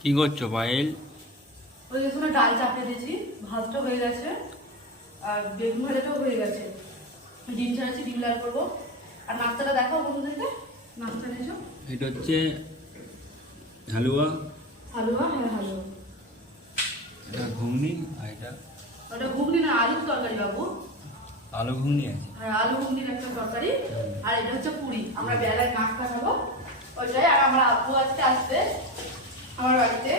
কি করছ পায়েল? ওই তোমার ডাল চাপিয়ে দিয়েছি ভাতটা হয়ে গেছে আর বেগুন ভাজাটাও হয়ে গেছে। ডিম ছাড়াচ্ছি ডিম লাল করব। আর নাস্তাটা দেখাও বন্ধুদেরকে। নাস্তা নিয়েছো? এটা হচ্ছে হালুয়া। হালুয়া? হ্যাঁ হালুয়া। এটা ঘুগনি আর এটা ওটা ঘুগনি না আলুর তরকারি বাবু। আলু ঘুগনি আছে। আর আলু ঘুগনির একটা তরকারি। আর এটা হচ্ছে পুরি। আমরা বেলায় নাস্তা খাব। ওইটাই আর আমরা আব্বু আজকে আসবে। আমার বাড়িতে।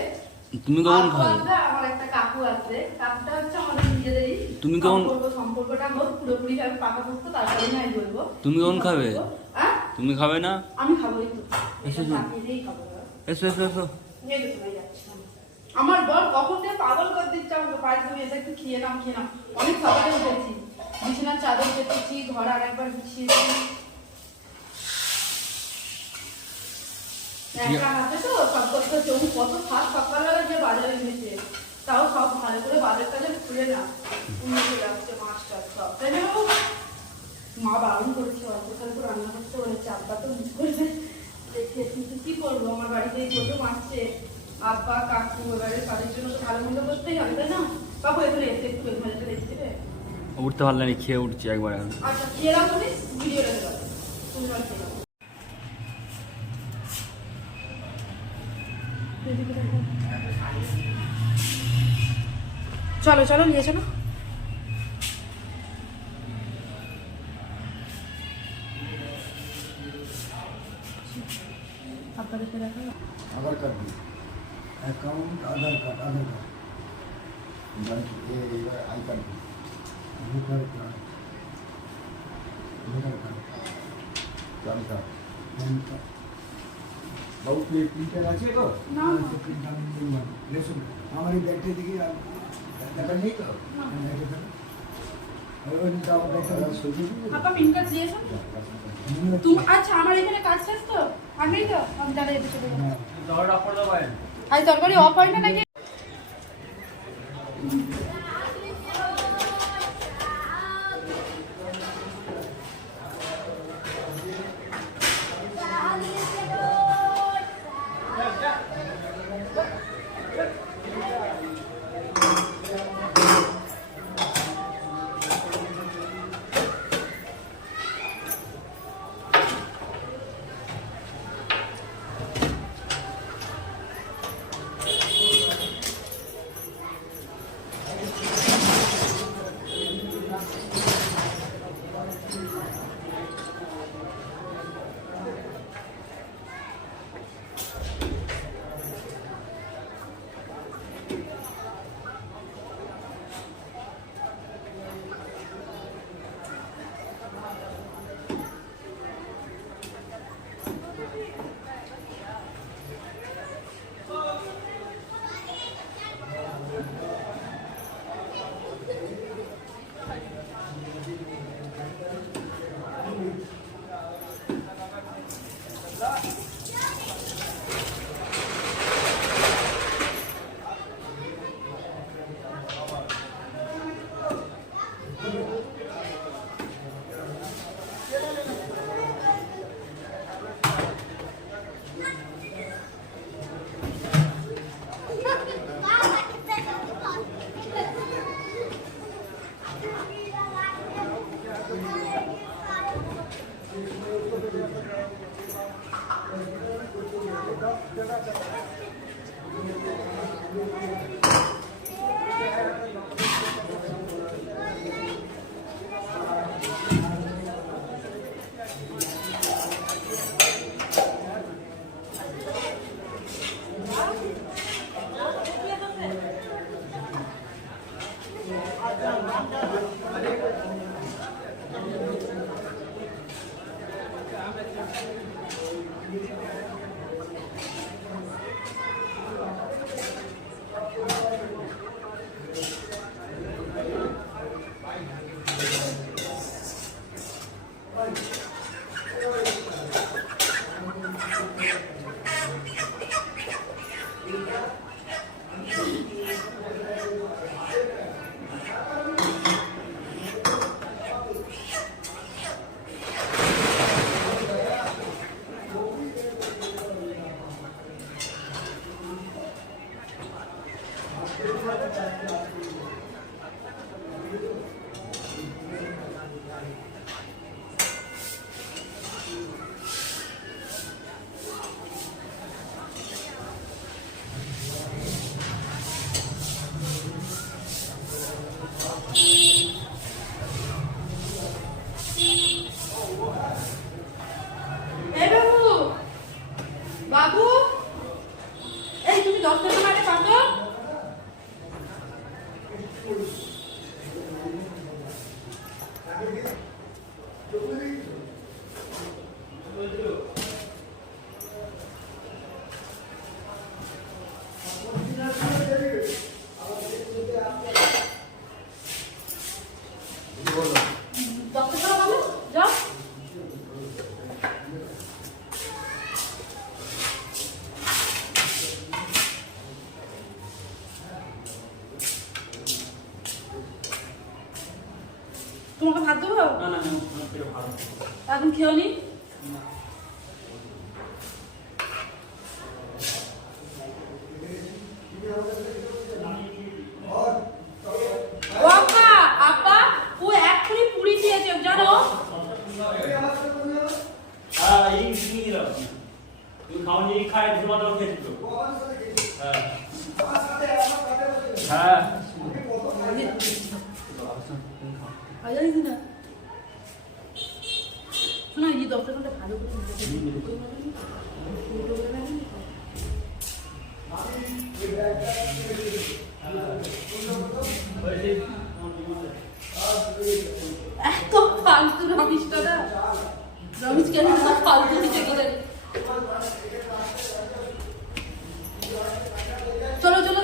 তুমি কখন খাবে? আমার একটা কাকু আসবে কাকুটা হচ্ছে আমাদের নিজেদেরই। তুমি কখন- সম্পর্কটা হোক পুরোপুরি ভাবে পাকা তারপরে না আমি বলব। তুমি কখন খাবে? হ্যাঁ? তুমি খাবে না? আমি খাব তো। এসো, এসো। এসো এসো। আমার বর কখন থেকে পাগল করে দিচ্ছে আমাকে বাড়ি তুমি এসে একটু খেয়ে নাম খেয়ে নাম অনেক সকালে উঠেছি। বিছানার চাদর পেতেছি ঘর আর একবার গুছিয়েছি একা হাতে তো সব করতে হচ্ছে ও কত সকালবেলা যে বাজারে এনেছে তাও সব ভালো করে বাজার টাজার খুলে না। উন্নতি যাচ্ছে মাছটা সব। তাই না মা বারণ করেছে অল্প স্বল্প রান্না করতে বলেছে আব্বা তো মিস করবে দেখে কিন্তু কি করব? আমার মাছছে আব্বা কাকু এবারে তাদের জন্য তো ভালো মন্দ করতেই হবে তাই না? বাবু এখানে এসে একটু বেগুন ভাজাটা দেবে উঠতে পারলে খেয়ে উঠছি একবার আচ্ছা খেয়ে তুমি ভিডিও তুমি এবার খেয়ে দাও চলো চলো, নিয়ে চলো। আপনাদেরকে দেখা Aadhaar card account Aadhaar card Aadhaar card. I card voter card বাবু প্লে প্রিন্টার আছে তো? না, না। প্রিন্টার রেশন আমার এই ব্যাগটা দিকে ব্যাগটা নেই তো? না। ব্যাগটা দাও। ওই ওই দাও ব্যাগটা সরিয়ে দিই আপা পিন দিয়েছ তুমি আচ্ছা আমার এখানে কাজ শেষ তো? আর নেই তো? তরকারি অফ হয় না নাকি?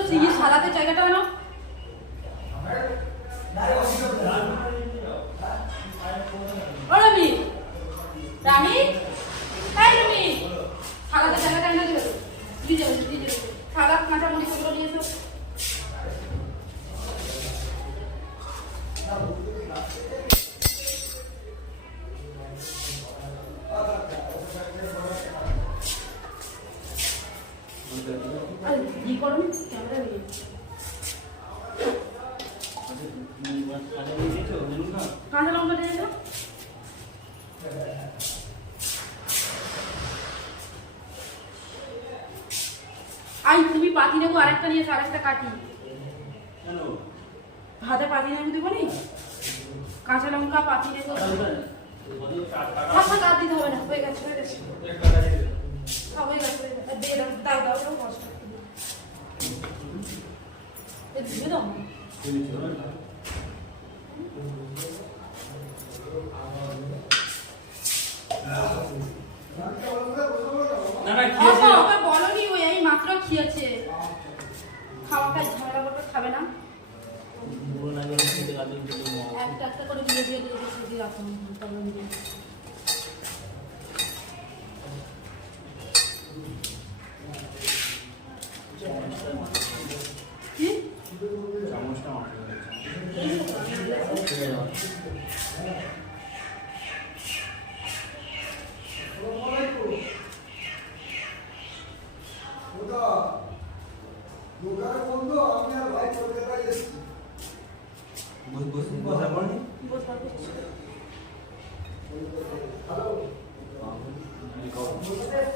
এই সালাদের জায়গাটা হলো পাতি নেব আরেকটা নিয়ে আরেকটা কাটি। হাতে পাতি নেব দেবো নি? কাঁচা লঙ্কা পাতি নেব। আচ্ছা কাট দিতে হবে না হয়ে গেছে হয়ে গেছে। হ্যাঁ, হয়ে গেছে দিয়ে দাও দাও দাও দাও কষ্ট দাও। যাবে না? একটা একটা করে দিয়ে দিয়ে দিয়ে দিয়ে রাখুন Elizabeth.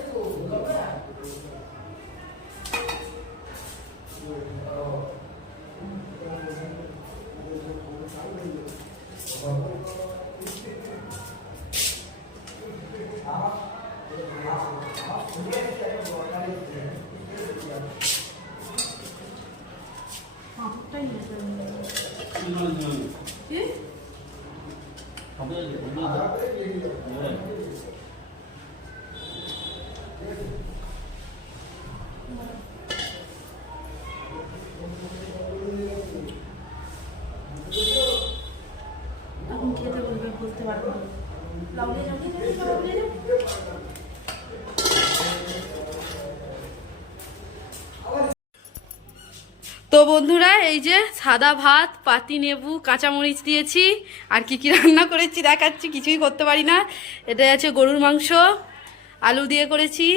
তো বন্ধুরা, এই যে সাদা ভাত, পাতি নেবু কাঁচামরিচ দিয়েছি। আর কি কি রান্না করেছি দেখাচ্ছি, কিছুই করতে পারি না। এটাই আছে গরুর মাংস, আলু দিয়ে করেছি।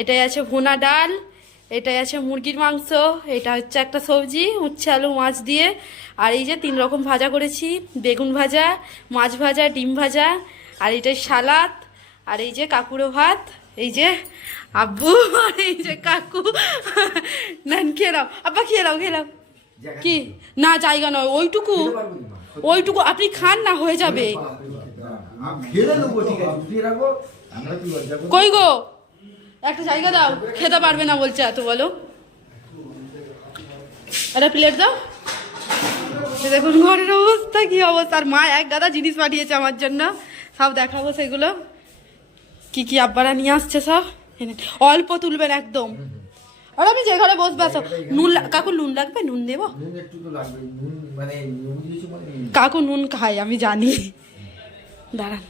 এটাই আছে ভুনা ডাল এটাই আছে মুরগির মাংস এটা হচ্ছে একটা সবজি উচ্ছে আলু মাছ দিয়ে। আর এই যে তিন রকম ভাজা করেছি বেগুন ভাজা মাছ ভাজা ডিম ভাজা আর এইটাই সালাদ আর এই যে কাকুরো ভাত এই যে আব্বু আর এই যে কাকু। নান খেয়ে নাও। আব্বা খেয়ে নাও খেয়ে নাও। কি? না জায়গা নয় ওইটুকু। ওইটুকু আপনি খান না হয়ে যাবে? কই গো? একটা জায়গা দাও খেতে পারবে না বলছে এত বলো। একটা প্লেট দাও। দেখুন ঘরের অবস্থা কি অবস্থা। আর মা এক গাদা জিনিস পাঠিয়েছে আমার জন্য। সব দেখাবো সেগুলো। কি কি আব্বারা নিয়ে আসছে সব? অল্প তুলবেন একদম। আর আমি যে ঘরে বসবে আসো নুন কাকু নুন লাগবে? নুন দেবো? মানে। কাকু নুন খায় আমি জানি। দাঁড়ান।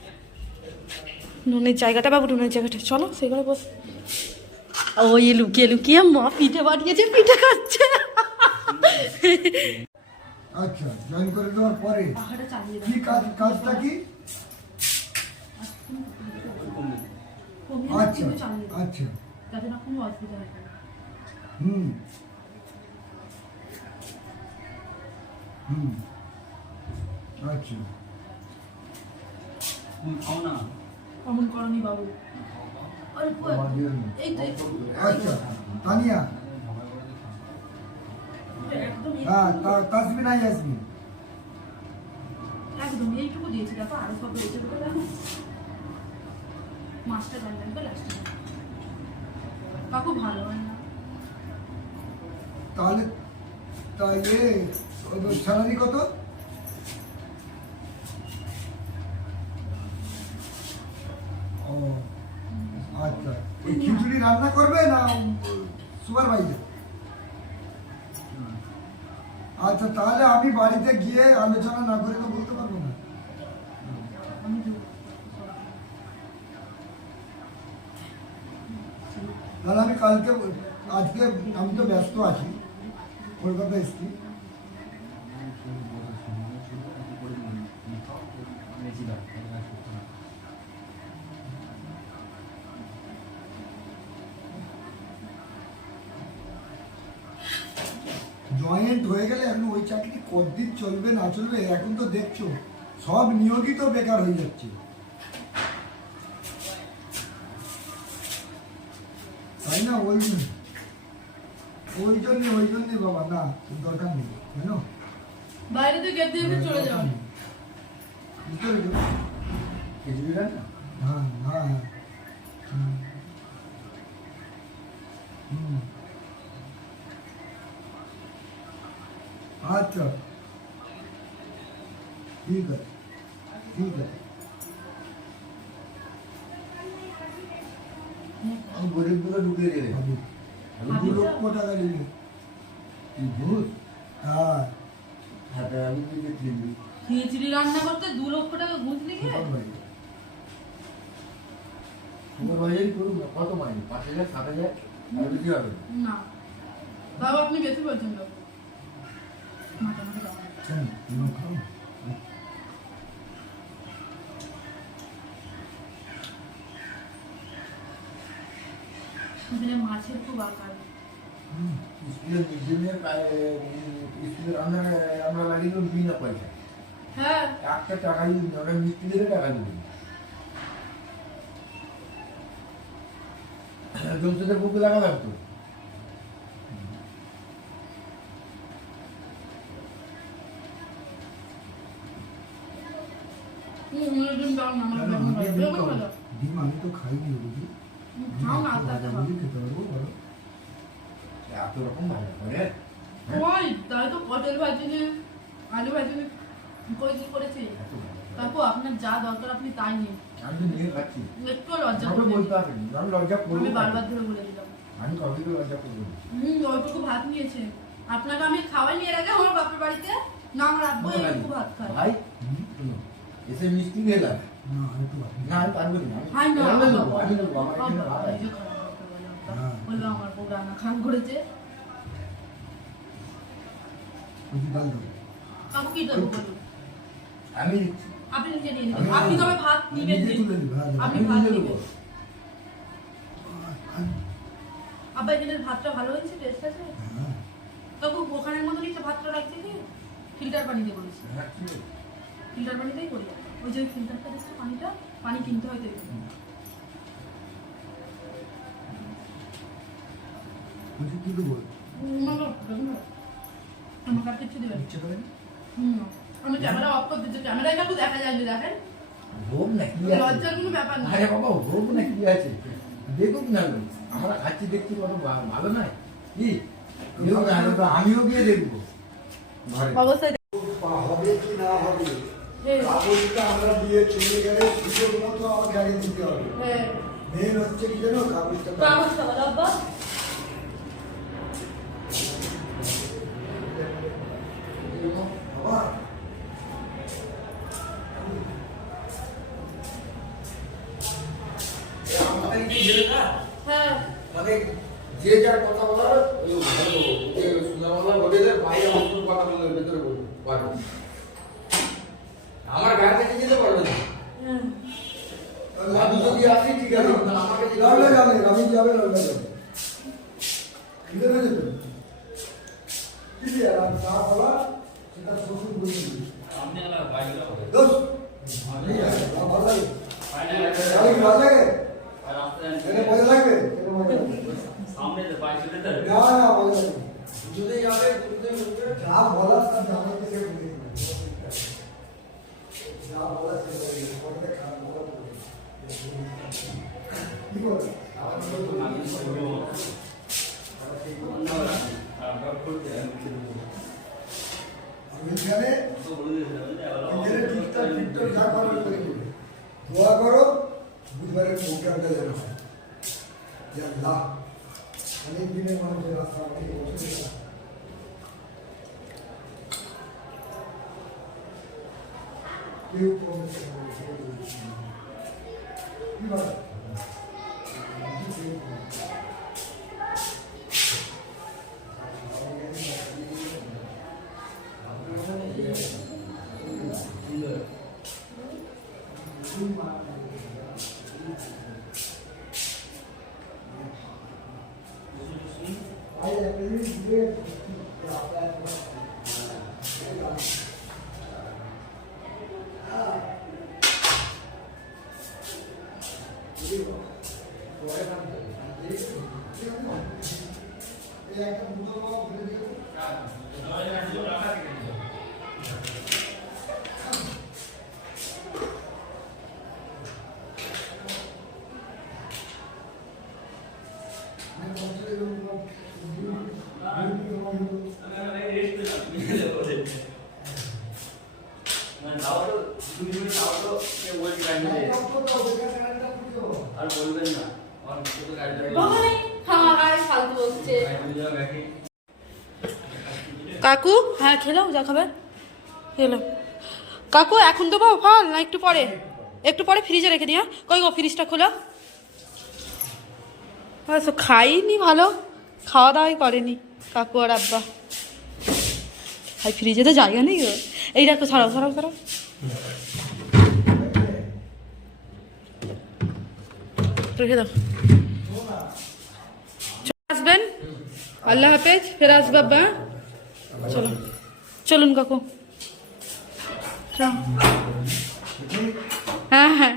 নুনের জায়গাটা বাবু নুনের জায়গাটা। চলো সেখানে বস ওই লুকিয়ে লুকিয়ে মা পিঠে বানিয়েছে পিঠে খাচ্ছে। আচ্ছা জয়েন করে দেওয়ার পরে কি কাজ কাজটা কি? আচ্ছা আচ্ছা। হুম। হুম। আচ্ছা। খাও না। বাবু। তানিয়া। এই- হ্যাঁ আসবি একদম এইটুকু দিয়েছি দেখো আরও সব রয়েছে মাছটা জল লাগবে লাস্টে কাকু ভালো হয় না। তাহলে তাহলে স্যালারি কত? ও। আচ্ছা রান্না করবে না সুপারভাইজার? আচ্ছা তাহলে আমি বাড়িতে গিয়ে আলোচনা না করে তো বলতে পারব না। তাহলে আমি কালকে, আজকে আমি তো ব্যস্ত আছি কলকাতা এসছি জয়েন্ট হয়ে গেলে এখন ওই কতদিন চলবে না চলবে এখন তো দেখছ সব নিয়োগই তো বেকার হয়ে যাচ্ছে। তাই না ওই ওই জন্যে ওই জন্যে বাবা না দরকার নেই জানো? বাইরে তো গেট দিয়ে চলে যাও। বুঝতে পেরেছ হ্যাঁ হ্যাঁ। হুম। আচ্ছা। ঠিক আছে ঠিক আছে। গরিব দুটো ঢুকিয়ে দেবে দু লক্ষ টাকা দিবি তুই ভূত? হ্যাঁ। হাতে আমি নিজে কিনবি খিচুড়ি? রান্না করতে দু লক্ষ টাকা ঘুষ সুপারভাইজার। কত মাইনে পাঁচ হাজার সাত হাজার? আর বেশি হবে না। না। তাও আপনি বেশি বলছেন মাছের খুব আকার। আমরা দেবো পয়সা একটা টাকা যদি না, ওটা মিস্ত্রি দিলে টাকা দেবে জমতেদের বুকে লাগা লাগতো হুম, একদিন দাও না, আমার কেন, বেগুন আমি ভাজা। একদিন বেগুন খাব। ভাজা। ডিম আমি তো খাইনি বুঝি খাও না, আস্তে আস্তে খেতে পারব বলো। এত রকম ভালো করে? ওই, তাই তো পটল ভাজি নিয়ে, আলু ভাজি কই কি করেছি? এত ভালো করে। কাকু, আপনার যা দরকার আপনি তাই নিন। আমি তো নিয়ে খাচ্ছি। একটু লজ্জা আমাকে বলতে হবে আমি লজ্জা করব আমি বারবার ধরে বলে দিলাম। আমি কবে থেকে লজ্জা করব হুম ওইটুকু ভাত নিয়েছে। আপনাকে আমি খাওয়াইনি এর আগে আমার বাপের বাড়িতে। না আমার আব্বু এইটুকু ভাত খায় ভাই এসে মিষ্টি খেলাম না আমি তো পারি না আমি পারব না আমি নেব, আমি নেব, আমার এখানে আব্বা, আছে। যে খারাপ কথা বলে আব্বা। হ্যাঁ। বলল আমার বউ রান্না খারাপ করেছে বুঝি ডাল দাও কাকু কি দেবো বলুন আমি দিচ্ছি। আপনি নিজে নিয়ে নেবেন আপনি তবে ভাত নিবেন নিজে দিন। তুলে দিবো, হ্যাঁ, আপনি ভাত নিবেন আব্বা এখানের ভাতটা ভালো হয়েছে টেস্ট আছে হ্যাঁ তবু ওখানের মতনই তো ভাতটা রাখতে ফিল্টার পানি দিয়ে করিস রাখছি। ফিল্টার পানিতেই করি। ওই যে ওই ফিল্টারটা দেখছ পানিটা পানি কিনতে হয় তো কি দেবো? আমাকে দেবে না। আমাকে আর কিছু দেবে ইচ্ছে করে? হুম। আমি ক্যামেরা অফ করে দিচ্ছি। ক্যামেরায় কাকু দেখা যায় না দেখেন। হোক না লজ্জার কোনো ব্যাপার না। আরে বাবা হোক না আছে? দেখুক না আমরা খাচ্ছি দেখছি কত ভালো নয়? কি? কেউ না হলে তো আমিও গিয়ে দেখব। ঘরে। অবশ্যই হবে কি না হবে? কাগজটা আমরা দিয়ে চলে গেলে সুযোগ মতো আমাকে আগে দিতে হবে। হ্যাঁ। মেন হচ্ছে কি জানো? কাগজটা কাগজটা বাবা হ্যাঁ। মানে যে যার কথা বলার ওই ভালো সুনামলা হোটেলের বাইরে অন্তর কথা বলে ভেতরে বলব। পারবে আমার গায়ে থেকে যেতে পারবে না। আমি যদি আসি ঠিক আছে? আমাকে যেতে যাবে রামি যাবে রামলে যাবে ঠিক আছে তো ঠিক আছে আর যা বলা সেটা শ্বশুর বলে দিবি সামনে বাইরে হবে। দোষ? ঠিক আছে ভালো লাগে। ভালো লাগে আর মজা লাগবে? এখানে মজা লাগবে? সামনে যে বাইক চলে যাবে। না না মজা লাগবে দুটোতেই যাবে দুটোতেই যা বলার তা কাকু? হ্যাঁ খেলাও যা খাবে খেলো কাকু, এখন তো বাবা ফল, না একটু পরে? একটু পরে ফ্রিজে রেখে দিয়া কই গো ফ্রিজটা খোলা। আচ্ছা খাইনি ভালো। খাওয়া দাওয়াই করেনি কাকু আর আব্বা। ভাই ফ্রিজে তো জায়গা নেই এই রাখো সরাও সরাও সরাও রেখে দাও। আসবেন। আল্লাহ হাফেজ, ফের আসবে, আব্বা। চলো চলুন কাকু। হ্যাঁ হ্যাঁ।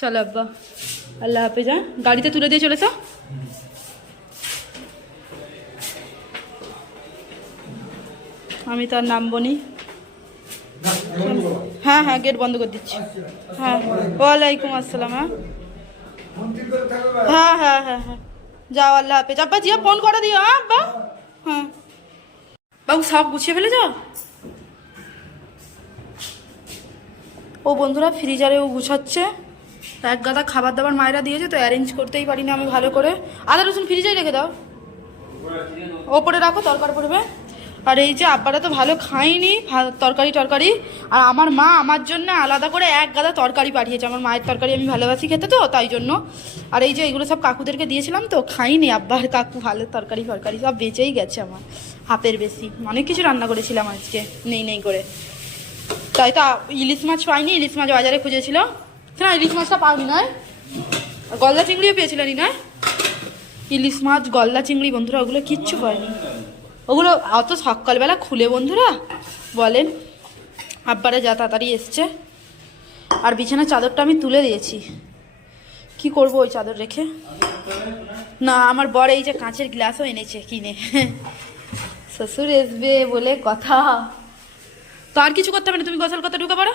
চলো আব্বা। আল্লাহ হাফেজ হ্যাঁ? গাড়িতে তুলে দিয়ে চলেছ? আমি তার নাম বনি হ্যাঁ হ্যাঁ গেট বন্ধ করে দিচ্ছি। হ্যাঁ। ওয়ালাইকুম আসসালাম হ্যাঁ। হ্যাঁ হ্যাঁ হ্যাঁ হ্যাঁ। যাও, আল্লাহ হাফেজ। আব্বা, জিয়া ফোন করে দিও হ্যাঁ আব্বা। হ্যাঁ। বাবু, সব গুছিয়ে ফেলেছ? ও বন্ধুরা ফ্রিজারে ও গুছাচ্ছে। এক গাদা খাবার দাবার মায়েরা দিয়েছে, তো অ্যারেঞ্জ করতেই পারি না আমি ভালো করে। আদা, রসুন ফ্রিজেই রেখে দাও। ওপরে রাখো, তরকারি পড়বে। আর এই যে আব্বারা তো ভালো খায়নি তরকারি টরকারি। আর আমার মা আমার জন্য আলাদা করে এক গাদা তরকারি পাঠিয়েছে। আমার মায়ের তরকারি আমি ভালোবাসি খেতে তো, তাই জন্য। আর এই যে এগুলো সব কাকুদেরকে দিয়েছিলাম তো খাইনি আব্বার কাকু ভালো তরকারি ফরকারি সব বেঁচেই গেছে আমার। হাফের বেশি। অনেক কিছু রান্না করেছিলাম আজকে, নেই নেই করে। তাই তো ইলিশ মাছ পাইনি, ইলিশ মাছ বাজারে খুঁজেছিল। না, ইলিশ মাছটা পাওনি নয়? গলদা চিংড়িও পেয়েছিলেন নয়? ইলিশ মাছ, গলদা চিংড়ি, বন্ধুরা, ওগুলো কিচ্ছু হয় ওগুলো অত সকালবেলা খুলে, বন্ধুরা, বলেন। আব্বারে যা তাড়াতাড়ি এসছে। আর বিছানার চাদরটা আমি তুলে দিয়েছি। কি করব ওই চাদর রেখে? না, আমার বর এই যে কাঁচের গ্লাসও এনেছে কিনে। শ্বশুর এসবে বলে কথা। তো আর কিছু করতে হবে না, তুমি গোসল কথা ঢুকে পড়ো।